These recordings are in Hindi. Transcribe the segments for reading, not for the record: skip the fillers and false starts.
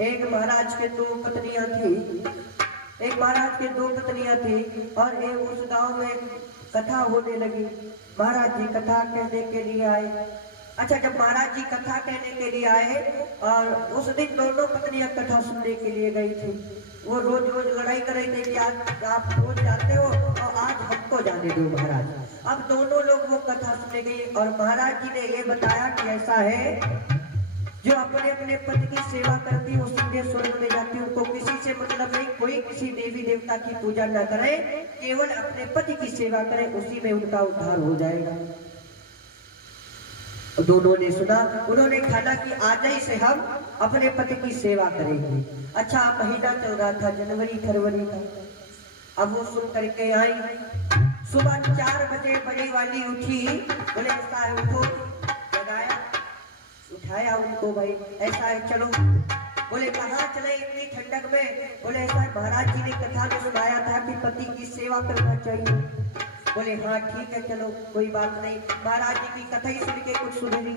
एक महाराज के दो पत्नियां थी। एक महाराज के दो पत्नियां थी और एक उस गांव में कथा होने लगी। महाराज जी कथा कहने के लिए आए। अच्छा, जब महाराज जी कथा कहने के लिए आए और उस दिन दोनों पत्नियां कथा सुनने के लिए गई थी। वो रोज रोज लड़ाई कर रही थी कि आज आप रोज जाते हो और आज हमको जाने दो महाराज। अब दोनों लोग वो कथा सुनने गई और महाराज जी ने ये बताया कि ऐसा है, जो अपने अपने पति की सेवा करती है वो सीधे स्वर्ग में जाती है। उनको किसी से मतलब नहीं, कोई किसी देवी देवता की पूजा न करे, केवल अपने पति की सेवा करे, उसी में उनका उद्धार हो जाएगा। दोनों ने सुना, उन्होंने ठाना कि आज ही से हम अपने पति की सेवा करेंगे। अच्छा, महीना चल रहा था, जनवरी फरवरी था। अब वो सुन करके आई। सुबह 4 बजे बड़ी वाली उठी, बोले ऐसा है, उठो। लगाया, उठाया उनको, भाई ऐसा है चलो। बोले कहाँ चले इतनी ठंडक में? बोले ऐसा है, महाराज जी ने कथा में सुनाया था कि पति की सेवा करना चाहिए। बोले हाँ ठीक है चलो, कोई बात नहीं। महाराज जी की कथा ही सुन के कुछ सुधरी।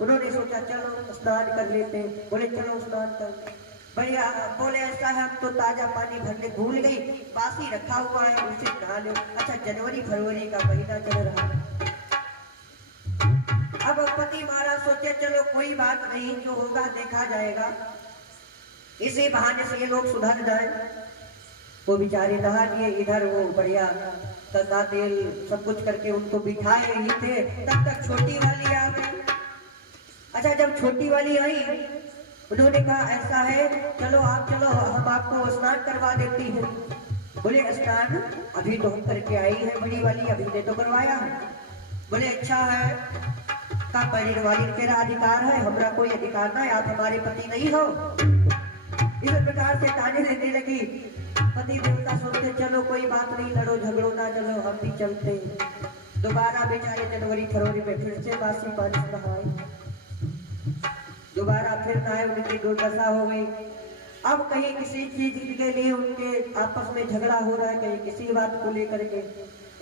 उन्होंने सोचा चलो स्नान कर लेते हैं। बोले चलो स्नान कर। बढ़िया। बोले ऐसा है, हम तो ताजा पानी भरने भूल गई, बासी रखा हुआ है, उसे नहा लो। अच्छा, जनवरी फरवरी का महीना चल रहा है। अब पति महाराज सोचे चलो कोई बात नहीं, जो होगा देखा जाएगा, इसी बहाने से ये लोग सुधर जाए। वो बेचारे नहा लिए, इधर वो बढ़िया गंगा तेल सब कुछ करके उनको बिठाए ही थे। तब तक छोटी वाली आ गई। अच्छा, जब छोटी वाली आई, उन्होंने कहा ऐसा है, चलो आप चलो, हम आपको स्नान करवा देती हैं। बोले स्नान अभी तो हम करके आई है बड़ी वाली, अभी ने तो करवाया है। बोले अच्छा है, का बड़ी वाली तेरा अधिकार है, हमारा कोई अधिकार ना है, आप हमारे पति नहीं हो। इस प्रकार से ताने देने लगी। पति देवता सोचते चलो कोई बात नहीं, लड़ो झगड़ो ना, चलो हम भी चलते। दोबारा बेचारे जनवरी फरवरी में फिर से बासी पानी नहाए। दोबारा फिर नहाए, उनकी दुर्दशा हो गई। अब कहीं किसी चीज के लिए उनके आपस में झगड़ा हो रहा है, कहीं किसी बात को लेकर के।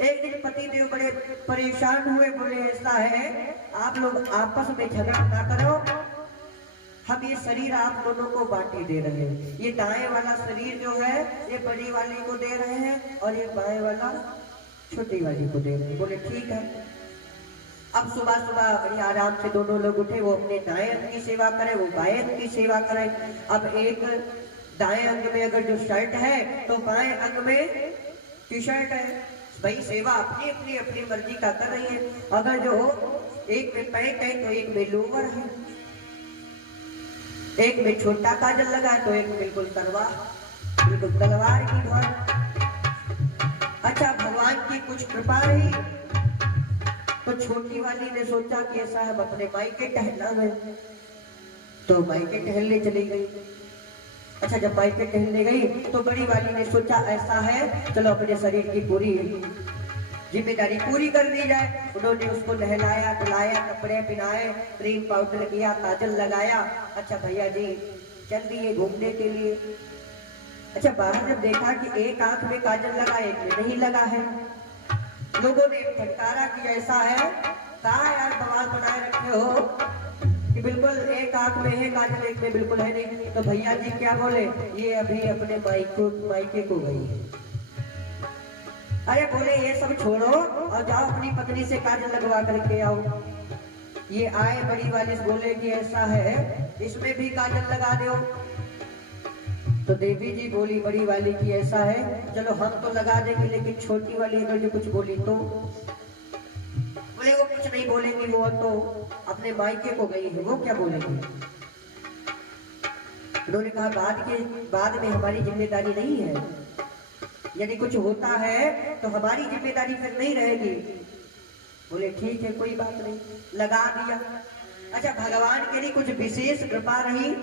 एक दिन पति देव बड़े परेशान हुए। बोले ऐसा है, आप लोग आपस में झगड़ा ना करो, हम ये शरीर आप दोनों को बांटी दे रहे हैं। ये दाएं वाला शरीर जो है ये बड़ी वाली को दे रहे हैं और ये बाएं वाला छोटी वाली को दे रहे हैं। बोले ठीक है। अब सुबह सुबह बढ़िया आराम से दोनों लोग उठे, वो अपने दाएं अंग की सेवा करे, वो बाएं अंग की सेवा करे। अब एक दाएं अंग में अगर जो शर्ट है तो बाएं अंग में टी शर्ट है। भाई सेवा अपनी अपनी अपनी मर्जी का कर रही है। अगर जो एक में पैंट है तो एक में लोअर है, एक में छोटा काजल लगा है तो एक में बिल्कुल बिल्कुल तलवार की भार। अच्छा, भगवान की कुछ कृपा रही तो छोटी वाली ने सोचा कि ऐसा है, अपने मायके टहलना है, तो मायके टहलने चली गई। अच्छा, जब मायके टहलने गई तो बड़ी वाली ने सोचा ऐसा है, चलो अपने शरीर की पूरी जिम्मेदारी पूरी कर दी जाए। उन्होंने उसको नहलाया धुलाया, कपड़े पहनाए, क्रीम पाउडर किया, काजल लगाया। अच्छा भैया जी चल दिए घूमने के लिए। अच्छा, बाहर जब देखा कि एक आंख में काजल लगा, एक में नहीं लगा है, लोगों ने फटकारा कि ऐसा है, कहा यार बवाल बनाए रखे हो कि बिल्कुल एक आंख में है काजल, एक में बिल्कुल है नहीं। तो भैया जी क्या बोले, ये अभी अपने मायके को गई है। अरे बोले ये सब छोड़ो और जाओ अपनी पत्नी से काजल लगवा करके आओ। ये आए बड़ी वाली बोले कि ऐसा है, इसमें भी काजल लगा दो। तो देवी जी बोली बड़ी वाली की ऐसा है, चलो हम तो लगा देंगे, लेकिन छोटी वाली अगर जो कुछ बोली तो। बोले वो कुछ नहीं बोलेंगी, वो तो अपने मायके को गई है, वो क्या बोलेंगी। उन्होंने कहा बाद में हमारी जिम्मेदारी नहीं है, यदि कुछ होता है तो हमारी जिम्मेदारी फिर नहीं रहेगी। बोले ठीक है कोई बात नहीं, लगा दिया। अच्छा, भगवान के लिए कुछ विशेष कृपा रही,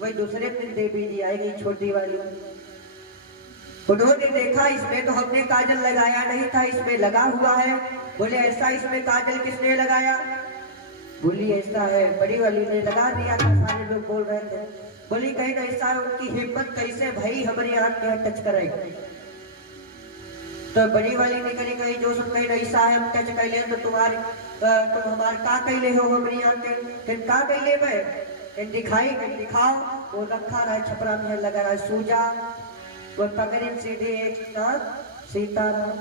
वही दूसरे दिन देवी जी आएगी छोटी वाली। उन्होंने देखा इसमें तो हमने काजल लगाया नहीं था, इसमें लगा हुआ है। बोले ऐसा, इसमें काजल किसने लगाया। बोली ऐसा है, बड़ी वाली ने लगा दिया था, सारे लोग बोल रहे थे। बोली कहीं ऐसा, उनकी हिम्मत कैसे भाई हमारी आंख में टच कराएगी। तो बड़ी वाली ने कही जो सुन कहीं ऐसा है, हम टच कैले तो तुम हमार का कैले हो हमारी आंख के, फिर का कैले मैं दिखाओ। वो रखा रहा छपरा में लगा रहा सूजा, वो पकड़े सीधे एक नाथ सीताराम।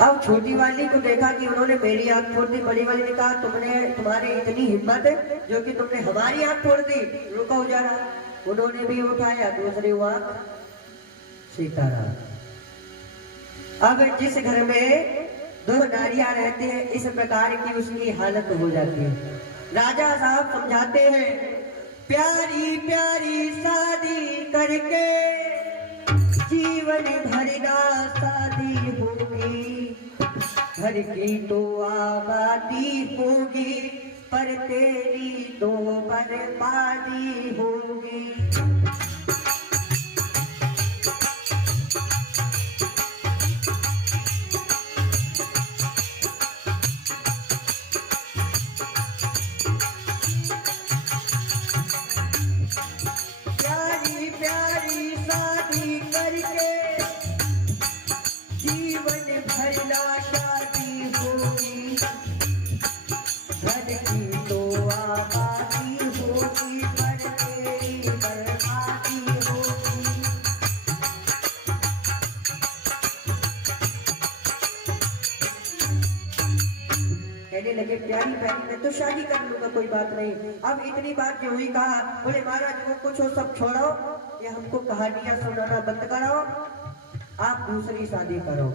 अब छोटी वाली को देखा कि उन्होंने मेरी आंख फोड़ दी। बड़ी वाली ने कहा तुम्हारी इतनी हिम्मत है जो कि तुमने हमारी आंख फोड़ दी, रुको जरा। उन्होंने भी उठाया दूसरी आंख सीताराम। अब जिस घर में दो नारियां रहती हैं, इस प्रकार की उसकी हालत हो जाती है। राजा साहब समझाते हैं, प्यारी प्यारी शादी करके जीवन भरना शादी होगी, घर की तो आबादी होगी पर तेरी तो बर्बादी होगी। लगे प्यारी प्यारी मैं तो शादी कर लूंगा, कोई बात नहीं। अब इतनी बात जो हुई कहा, बोले महाराज वो कुछ हो सब छोड़ो, ये हमको कहानियां सुनाना बंद कराओ, आप दूसरी शादी करो।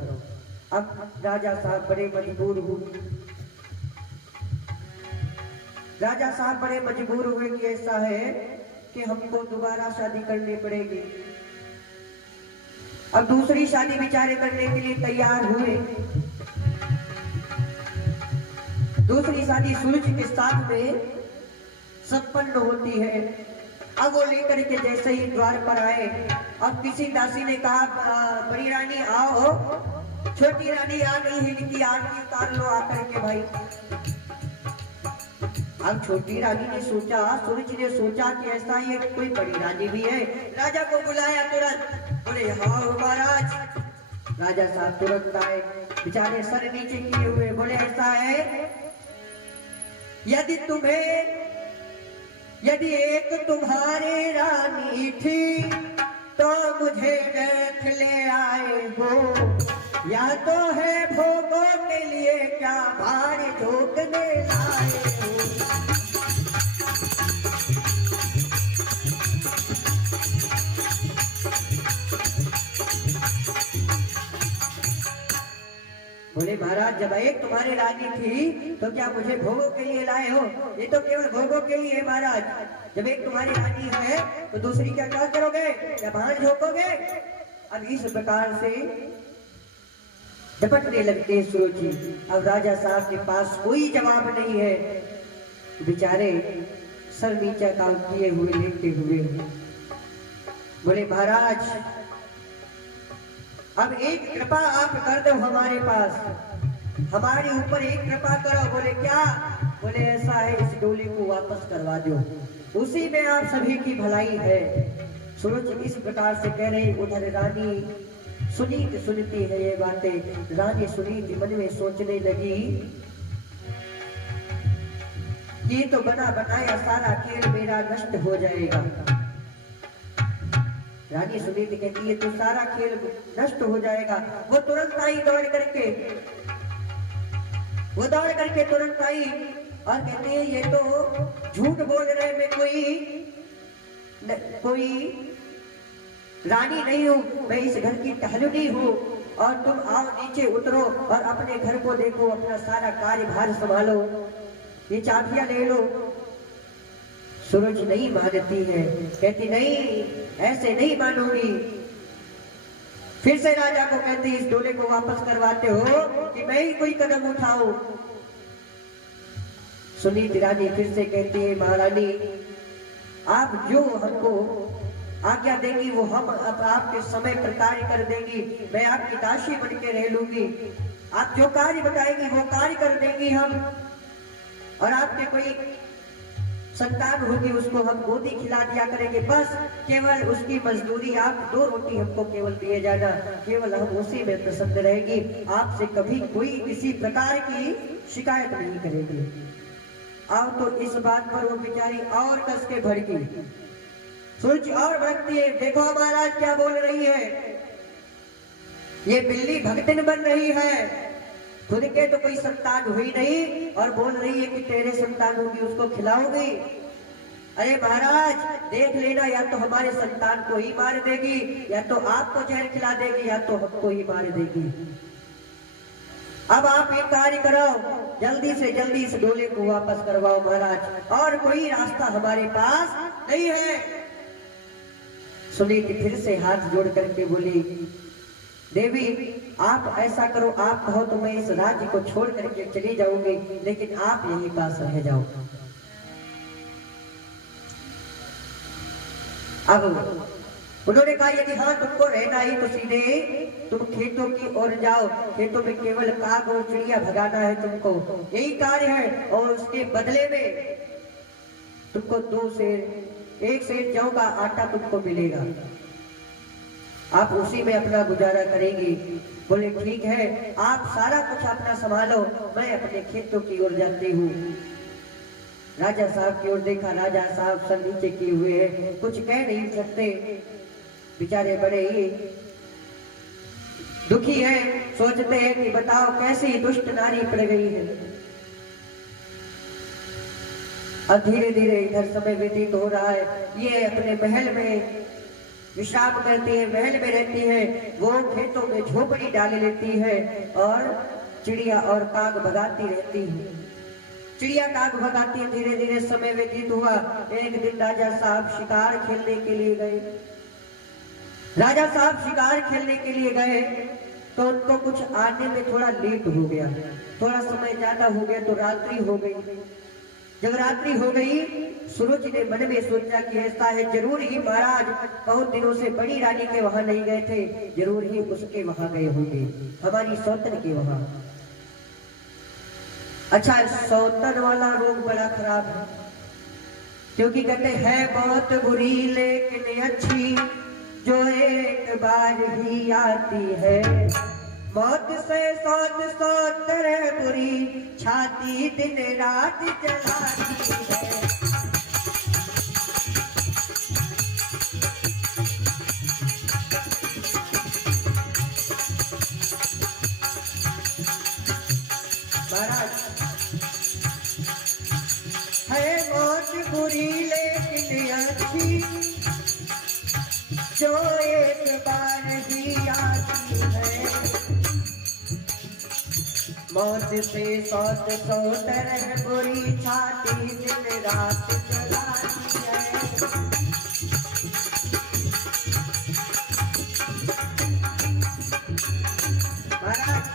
अब राजा साहब बड़े मजबूर हुए। राजा साहब बड़े मजबूर हुए कि ऐसा है कि हमको दोबारा शादी करनी पड़ेगी। अब दूसरी शादी बेचारे करने के लिए तैयार हुए। दूसरी शादी सूरज के साथ में संपन्न होती है। अब वो लेकर के जैसे ही द्वार पर आए, अब किसी दासी ने कहा बड़ी रानी आओ, छोटी रानी आ गई है, इनकी आरती उतार लो आकर के भाई। अब छोटी रानी ने सोचा, सूरज ने सोचा कि ऐसा ही कोई बड़ी रानी भी है। राजा को बुलाया तुरंत, बोले हाँ महाराज। राजा साहब तुरंत आए, बेचारे सर नीचे किए हुए, बोले ऐसा है यदि एक तुम्हारी रानी थी तो मुझे देख ले आए हो, या तो है भोगों के लिए क्या भार झोंकने आए हो। बोले महाराज जब एक तुम्हारी रानी थी तो क्या मुझे भोगों के लिए लाए हो? ये तो केवल भोगों के लिए है महाराज। जब एक तुम्हारी रानी है तो दूसरी क्या क्या करोगे, क्या भार झोंकोगे? अब इस प्रकार से झपटने लगते हैं सूरज जी। अब राजा साहब के पास कोई जवाब नहीं है, बेचारे सर नीचा काल किए हुए लेटे हुए। बोले महाराज अब एक कृपा आप कर दो हमारे पास, हमारे ऊपर एक कृपा करो। बोले क्या? बोले ऐसा है इस डोली को वापस करवा दो, उसी में आप सभी की भलाई है। सूरज इस प्रकार से कह रहे, उधर रानी सुनती है ये बातें। रानी सुनी, मन में सोचने लगी ये तो बना बनाया सारा खेल मेरा नष्ट हो जाएगा। रानी सुनीति कहती है तो सारा खेल नष्ट हो जाएगा। वो तुरंत आई दौड़ करके तुरंत आई और कहती है ये तो झूठ बोल रहे, मैं कोई रानी नहीं हूँ, मैं इस घर की टहलुनी हूँ, और तुम आओ नीचे उतरो और अपने घर को देखो, अपना सारा कार्यभार संभालो, ये चाबियां ले लो। सूरज नहीं मानती है, कहती नहीं ऐसे नहीं मानूंगी। फिर से राजा को कहती इस डोले को वापस करवाते हो कि मैं ही कोई कदम उठाऊं। सुनीति रानी फिर से कहती है महारानी आप जो हमको आज्ञा देंगी वो हम अब आपके समय पर कार्य कर देंगी, मैं आपकी दासी बन के रह लूंगी, आप जो कार्य बताएंगी वो कार्य कर देंगी हम, और आपके कोई संतान होगी उसको हम गोदी खिला दिया करेंगे, बस केवल उसकी मजदूरी आप 2 रोटी हमको केवल दिए जाना, केवल हम उसी में प्रसन्न रहेंगी, आपसे कभी कोई किसी प्रकार की शिकायत नहीं करेगी। अब तो इस बात पर वो बेचारी और कस के भड़की, सोच और भड़कती है। देखो महाराज क्या बोल रही है, ये बिल्ली भगतिन बन रही है, खुद के तो कोई संतान हुई नहीं और बोल रही है कि तेरे संतान होगी उसको खिलाऊंगी। अरे महाराज देख लेना, या तो हमारे संतान को ही मार देगी, या तो आपको जहर खिला देगी, या तो हमको ही मार देगी। अब आप एक कार्य कराओ, जल्दी से जल्दी इस डोले को वापस करवाओ महाराज, और कोई रास्ता हमारे पास नहीं है। सुनीति फिर से हाथ जोड़ करके बोली, देवी आप ऐसा करो, आप कहो तो मैं इस राज्य को छोड़ करके चली जाऊंगी, लेकिन आप यहीं पास रह जाओ। अब उन्होंने कहा यदि हाँ तुमको रहना ही तो सीधे तुम खेतों की ओर जाओ, खेतों में केवल काग और चिड़िया भगाना है तुमको, यही कार्य है। और उसके बदले में तुमको 2 सेर, 1 सेर जौ का आटा तुमको मिलेगा, आप उसी में अपना गुजारा करेंगे। बोले ठीक है, आप सारा कुछ अपना संभालो, मैं अपने खेतों की ओर जाती हूँ। राजा साहब की ओर देखा, राजा साहब सर नीचे किए हुए हैं, कुछ कह नहीं सकते, बेचारे बड़े ही दुखी है। सोचते हैं कि बताओ कैसी दुष्ट नारी पड़ गई है। अब धीरे धीरे इधर समय व्यतीत हो रहा है, ये अपने महल में विश्राम करती है, महल में रहती है, वो खेतों में झोपड़ी डाल लेती है और चिड़िया और काग भगाती रहती है, चिड़िया काग भगाती है। धीरे धीरे समय व्यतीत हुआ। एक दिन राजा साहब शिकार खेलने के लिए गए। राजा साहब शिकार खेलने के लिए गए तो उनको कुछ आने में थोड़ा लेट हो गया, थोड़ा समय ज्यादा हो गया, तो रात्रि हो गई। जब रात्रि हो गई, सूरज ने मन में सोचा कि ऐसा है, जरूर ही महाराज बहुत दिनों से बड़ी रानी के वहां नहीं गए थे, जरूर ही उसके वहां गए होंगे, हमारी सौतन के वहां। अच्छा, सौतन वाला रोग बड़ा खराब है, क्योंकि कहते हैं बहुत बुरी लेकिन अच्छी, जो एक बार ही आती है। मौत से सौत सौतर बुरी, छाती दिन रात जलाती है। महाराज है मौत बुरी लेकिन अच्छी, जो एक बार ही आती है। मौत से सौत सौतर है बुरी, छाती दिन रात जलाती है। महाराज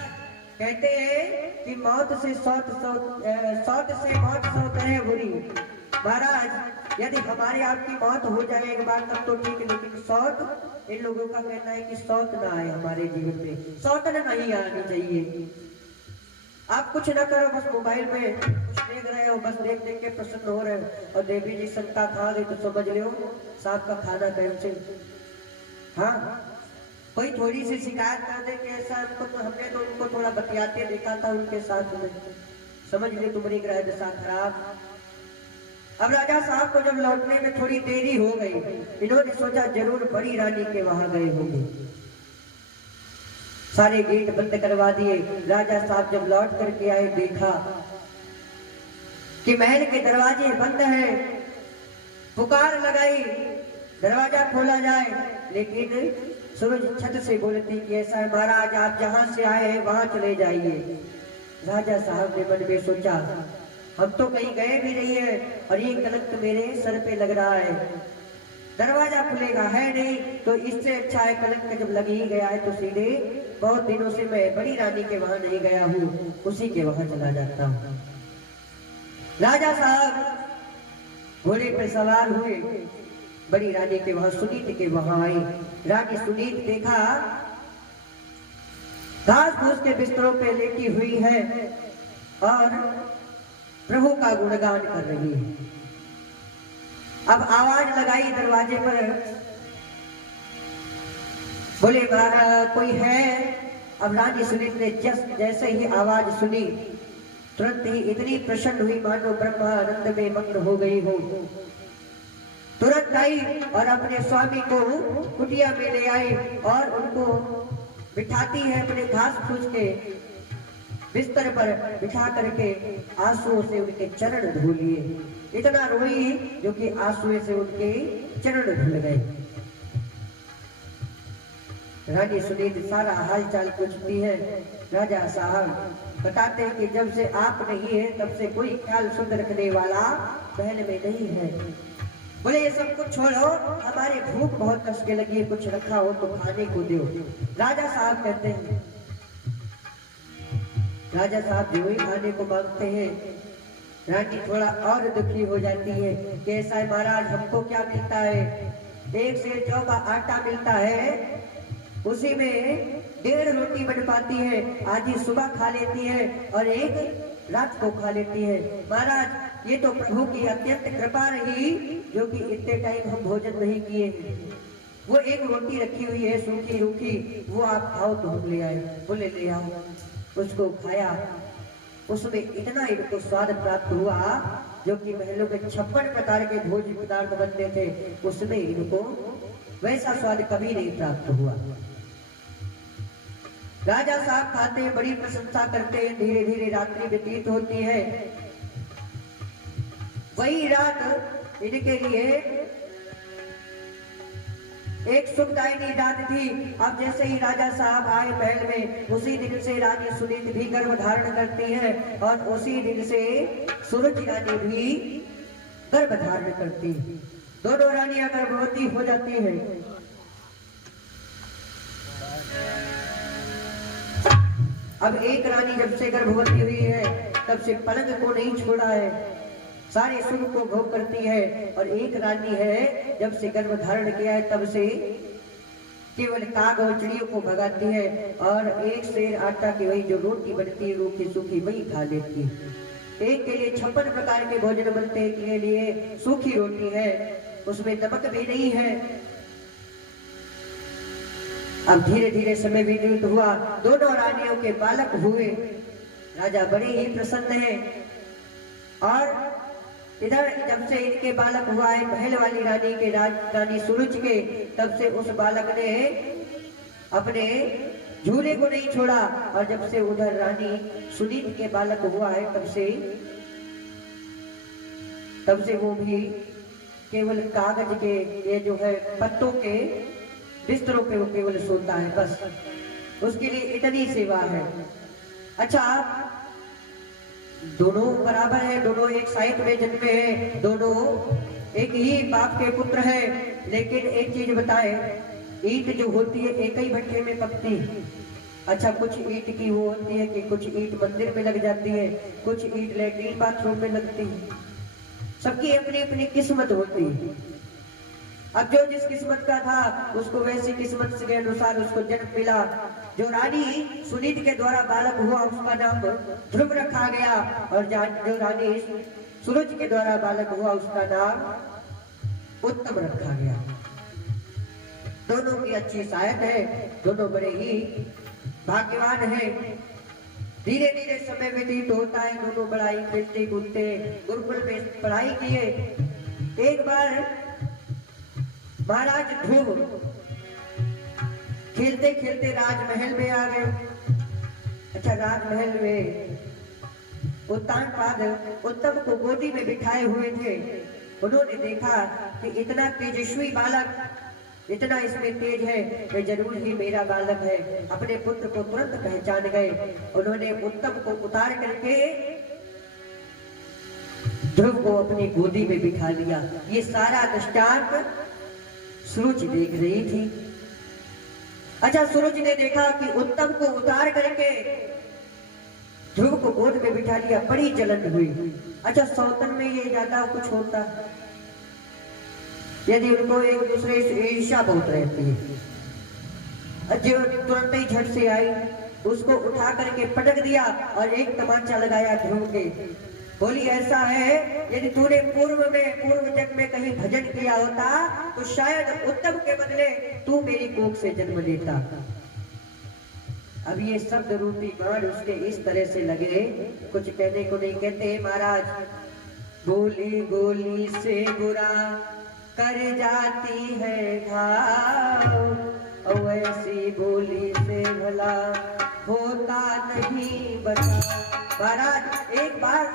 कहते हैं कि मौत से सौत से मौत सौतर है बुरी। महाराज यदि हमारे आपकी मौत हो जाए एक बार तब तो ठीक, लेकिन सौत, इन लोगों का कहना है कि सौत ना आए हमारे जीवन में, सौतन नहीं आनी चाहिए। आप कुछ ना करो, बस मोबाइल में कुछ देख रहे हो, बस देख देख के प्रसन्न हो रहे हो, और देवी जी शंका खा गई तो समझ लो सांप का खाना कैंसिल। हाँ, कोई थोड़ी सी शिकायत कर दे कि ऐसा, तो हमने तो उनको थोड़ा बतियाते देखा था उनके साथ में, समझ ले तुम्हारी ग्रह दशा खराब। अब राजा साहब को जब लौटने में थोड़ी देरी हो गई, इन्होंने सोचा जरूर बड़ी रानी के वहां गए होंगे, सारे गेट बंद करवा दिए। राजा साहब जब लौट करके आए, देखा कि महल के दरवाजे बंद हैं। पुकार लगाई, दरवाजा खोला जाए, लेकिन सूरज छत से बोलती कि ऐसा है महाराज, आप जहां से आए हैं वहां चले जाइए। राजा साहब ने मन में सोचा हम तो कहीं गए भी नहीं है, और ये कलंक मेरे सर पे लग रहा है, दरवाजा खुलेगा है नहीं, तो इससे अच्छा है कलंक जब लग ही गया है तो सीधे, बहुत दिनों से मैं बड़ी रानी के वहां नहीं गया हूँ, उसी के वहां चला जाता हूँ। राजा साहब घोड़े पर सवार हुए, बड़ी रानी के वहां सुनीत के वहां आई। रानी सुनीत देखा घास फूस के बिस्तरों पे लेटी हुई है और प्रभु का गुणगान कर रही है। अब आवाज लगाई दरवाजे पर, बोले कोई है? अब रानी सुनीत ने जैसे ही आवाज सुनी तुरंत ही इतनी प्रसन्न हुई मानो ब्रह्मा आनंद में मग्न हो गई हो। तुरंत आई और अपने स्वामी को कुटिया में ले आई और उनको बिठाती है अपने घास फूस के बिस्तर पर बिठा करके आंसुओं से उनके चरण धो लिए। इतना रोई जो कि आंसुओं से उनके चरण धुल गए। रानी सुनीति सारा हाल चाल पूछती है। राजा साहब बताते हैं कि जब से आप नहीं है तब से कोई ख्याल शुद्ध रखने वाला महल में नहीं है। बोले ये सब कुछ छोड़ो, हमारे भूख बहुत कष्ट लगी है, कुछ रखा हो तो खाने को दो। राजा साहब कहते हैं, राजा साहब जो ही खाने को मांगते हैं, रानी थोड़ा और दुखी हो जाती है कि ऐसा है महाराज, हमको क्या मिलता है, एक सेर जौ का आटा मिलता है, उसी में 1.5 रोटी बन पाती है, आधी सुबह खा लेती है और एक रात को खा लेती है। महाराज ये तो प्रभु की अत्यंत कृपा रही जो कि इतने टाइम हम भोजन नहीं किए। वो एक रोटी रखी हुई है सूखी रूखी, वो आप खाओ तो हम ले आए। बोले ले आओ। उसको खाया, उसमें इतना इनको स्वाद प्राप्त हुआ जो कि महलों में 56 प्रकार के भोज्य पदार्थ बनते थे, उसमें इनको वैसा स्वाद कभी नहीं प्राप्त हुआ। राजा साहब खाते हैं, बड़ी प्रशंसा करते हैं। धीरे धीरे रात्रि व्यतीत होती है। वही रात इनके लिए एक सुखदायिनी रात थी। अब जैसे ही राजा साहब आए महल में, उसी दिन से रानी सुनीति भी गर्भ धारण करती है और उसी दिन से सूरज रानी भी गर्भ धारण करती है। दोनों रानियां गर्भवती हो जाती है। अब एक रानी जब से गर्भवती हुई है तब से पलंग को नहीं छोड़ा है, सारे सुख को भोग करती है। और एक रानी है जब से गर्भ धारण किया है तब से केवल काग और चिड़ियों को भगाती है और एक सेर आटा की वही जो रोटी बनती है रूखी सूखी वही खा लेती है। एक के लिए 56 प्रकार के भोजन बनते हैं, के लिए सूखी रोटी है, उसमें नमक भी नहीं है। अब धीरे धीरे समय व्यतीत हुआ, दोनों रानियों के बालक हुए। राजा बड़े ही प्रसन्न हैं और इधर जब से इनके बालक हुआ है महल वाली रानी के रानी सूरज के, तब से उस बालक ने अपने झूले को नहीं छोड़ा। और जब से उधर रानी सुनीति के बालक हुआ है तब से वो भी केवल कागज के ये जो है पत्तों के बिस्तरों पे वो केवल सोता है, बस उसके लिए इतनी सेवा है। अच्छा, दोनों बराबर है, दोनों एक साइड में जन्मे हैं, दोनों एक ही बाप के पुत्र हैं। लेकिन एक चीज बताए, ईंट जो होती है एक ही भट्टे में पकती है। अच्छा, कुछ ईंट की वो होती है कि कुछ ईंट मंदिर में लग जाती है, कुछ ईंट लेट्रिन बाथरूम में लगती है। सबकी अपनी अपनी किस्मत होती है। अब जो जिस किस्मत का था उसको वैसी किस्मत के अनुसार उसको जन्म मिला। जो रानी सुनीति के द्वारा बालक हुआ उसका नाम ध्रुव रखा गया और जो रानी सूरज के द्वारा बालक हुआ उसका नाम उत्तम रखा गया। दोनों की अच्छी शायद है, दोनों बड़े ही भाग्यवान हैं। धीरे धीरे समय व्यतीत होता है, दोनों पढ़ाई खेलते कूदते गुरुकुल में पढ़ाई किए। एक बार महाराज ध्रुव खेलते खेलते राजमहल में आ गए। अच्छा, राजमहल में उत्तानपाद उत्तम को गोदी में बिठाए हुए थे। उन्होंने देखा कि इतना तेजस्वी बालक, इतना इसमें तेज है, ये जरूर ही मेरा बालक है। अपने पुत्र को तुरंत पहचान गए। उन्होंने उत्तम को उतार करके ध्रुव को अपनी गोदी में बिठा लिया। ये सारा दृष्टांत सूरज देख रही थी। अच्छा, सूरज ने देखा कि उत्तम को उतार करके ध्रुव को गोद में बिठा लिया, बड़ी जलन हुई। अच्छा, सौतन में ये ज्यादा कुछ होता है, यदि उनको एक दूसरे से ईर्ष्या बहुत रहती है। जो तुरंत ही झट से आई, उसको उठा करके पटक दिया और एक तमाचा लगाया ध्रुव के। बोली, ऐसा है यदि तूने पूर्व जन्म में कहीं भजन किया होता तो शायद उत्तम के बदले तू मेरी कोख से जन्म लेता। अब ये शब्द रूपी बाण उसके इस तरह से लगे, कुछ कहने को नहीं। कहते महाराज, गोली गोली से बुरा कर जाती है घाव, और ऐसी गोली से भला होता नहीं बचा। महाराज एक बार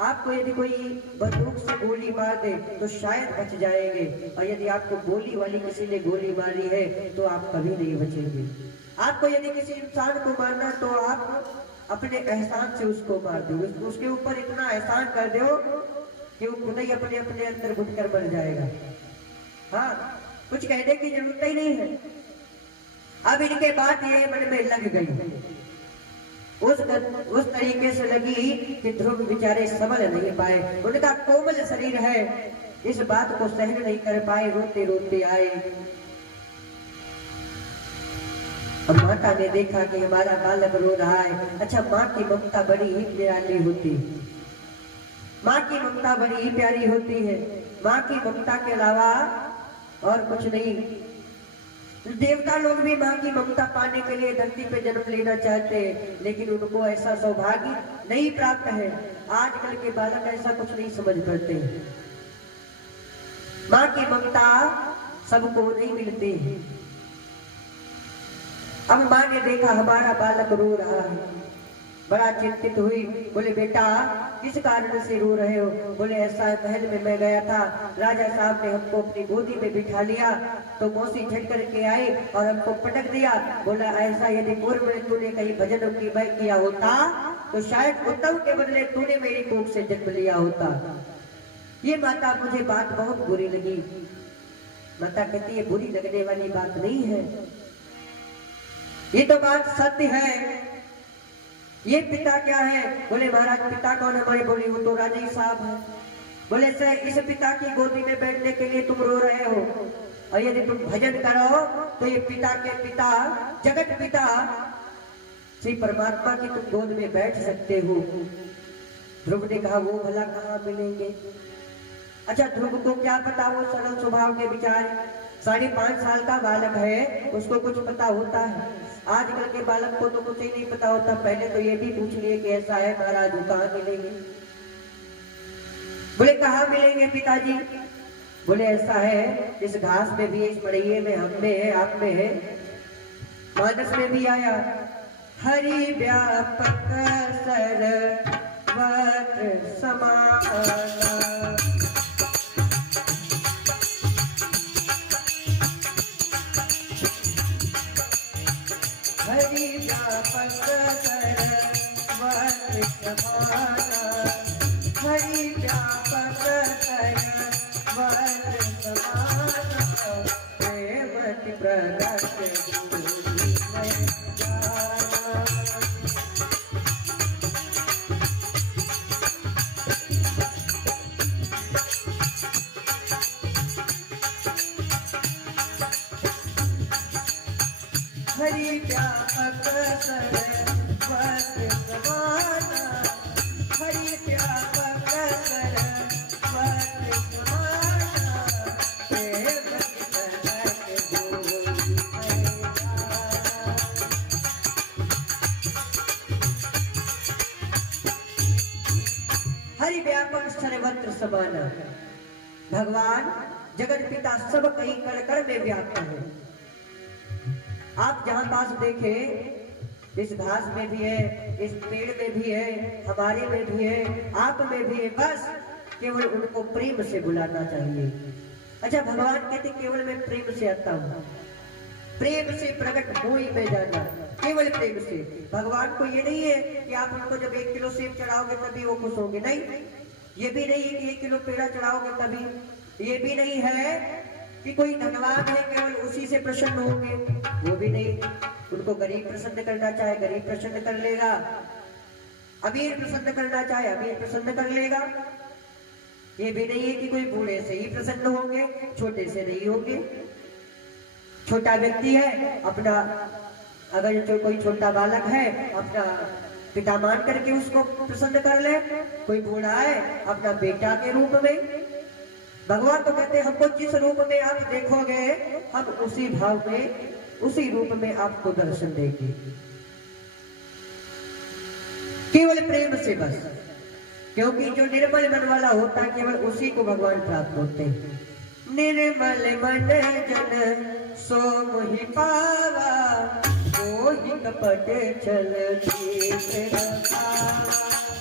आपको यदि कोई बंदूक से गोली मार दे तो शायद बच जाएंगे, और यदि आपको गोली वाली किसी ने गोली मारी है तो आप कभी नहीं बचेंगे। आपको यदि किसी इंसान को मारना तो आप अपने एहसान से उसको मार दो, उसके ऊपर इतना एहसान कर दो कि वो खुद ही अपने अपने अंदर घुटकर मर जाएगा। हाँ, कुछ कहने की जरूरत ही नहीं है। अब इनके बात ये मन में लग गई, उस तरीके से लगी कि ध्रुव बेचारे संभल नहीं पाए। उनका कोमल शरीर है, इस बात को सहन नहीं कर पाए, रोते रोते आए। अब माता ने देखा कि हमारा बालक रो रहा है। अच्छा, माँ की ममता बड़ी ही निराली होती है, माँ की ममता बड़ी ही प्यारी होती है। माँ की ममता के अलावा और कुछ नहीं। देवता लोग भी माँ की ममता पाने के लिए धरती पे जन्म लेना चाहते हैं, लेकिन उनको ऐसा सौभाग्य नहीं प्राप्त है। आजकल के बालक ऐसा कुछ नहीं समझ पाते। माँ की ममता सबको नहीं मिलती है। अब माँ ने देखा हमारा बालक रो रहा है, बड़ा चिंतित हुई। बोले बेटा किस कारण से रो रहे हो? बोले ऐसा, महल में मैं गया था, राजा साहब ने हमको अपनी गोदी में बिठा लिया तो मौसी झट करके आई और हमको पटक दिया। बोला ऐसा यदि पूर्व में तूने कहीं भजन की किया होता तो शायद उत्तम के बदले तूने मेरी कोख से जन्म लिया होता। ये माता मुझे बात बहुत बुरी लगी। माता कहती है बुरी लगने वाली बात नहीं है, ये तो बात सत्य है। ये पिता क्या है? बोले महाराज पिता कौन हमारे? बोले वो तो राजा साहब है। बोले सर, इस पिता की गोदी में बैठने के लिए तुम रो रहे हो, और यदि तुम भजन करो तो ये पिता के पिता, जगत पिता श्री परमात्मा की तुम गोद में बैठ सकते हो। ध्रुव ने कहा वो भला कहाँ मिलेंगे? अच्छा, ध्रुव को क्या पता, वो सरल स्वभाव के विचार, 5.5 साल का बालक है, उसको कुछ पता होता है? आजकल के बालक को तो कुछ ही नहीं पता होता। पहले तो ये भी पूछ लिए कि ऐसा है महाराज, वो कहाँ मिलेंगे? बोले कहाँ मिलेंगे पिताजी? बोले ऐसा है, इस घास में भी है, इस मड़ैये में, हम में है, आप में है, मानस में भी आया। हरि व्यापक सर्वत्र समान, हरि व्यापक सर्वत्र समान, हरि व्यापक सर्वत्र समान, प्रेमति प्रगट हरि व्यापक सर्वत्र समान, हरि व्यापक सर्वत्र समान, प्रेमति प्रगट गोविंद। हरि व्यापक सर्वत्र समान, भगवान जगत पिता सब कहीं कण कण में व्याप्त है। आप जहां पास देखे, इस घास में भी है, इस पेड़ में भी है, हमारे में भी है, आप में भी है, बस केवल उनको प्रेम से बुलाना चाहिए। अच्छा, भगवान कहते केवल मैं प्रेम से आता हूँ, प्रेम से प्रकट हो ही मैं जाना, केवल प्रेम से। भगवान को ये नहीं है कि आप उनको जब 1 किलो सेब चढ़ाओगे तभी वो खुश होंगे, नहीं। ये भी नहीं है कि 1 किलो पेड़ा चढ़ाओगे तभी, ये भी नहीं है कि कोई धनवान है केवल उसी से प्रसन्न होंगे, वो भी नहीं। उनको गरीब प्रसन्न करना चाहे गरीब प्रसन्न कर लेगा, अमीर प्रसन्न करना चाहे अमीर प्रसन्न कर लेगा। ये भी नहीं है कि कोई बूढ़े से ही प्रसन्न होंगे, छोटे से नहीं होंगे। छोटा व्यक्ति है अपना, अगर जो कोई छोटा बालक है अपना पिता मान करके उसको प्रसन्न कर ले, कोई बूढ़ा है अपना बेटा के रूप में। भगवान तो कहते हैं हमको जिस रूप में आप देखोगे हम उसी भाव में उसी रूप में आपको दर्शन देगी, केवल प्रेम से बस। क्योंकि जो निर्मल मन वाला होता है केवल उसी को भगवान प्राप्त होते हैं। निर्मल मन जन सो मोहि पावा, मोहि कपट छल छीन रखावा।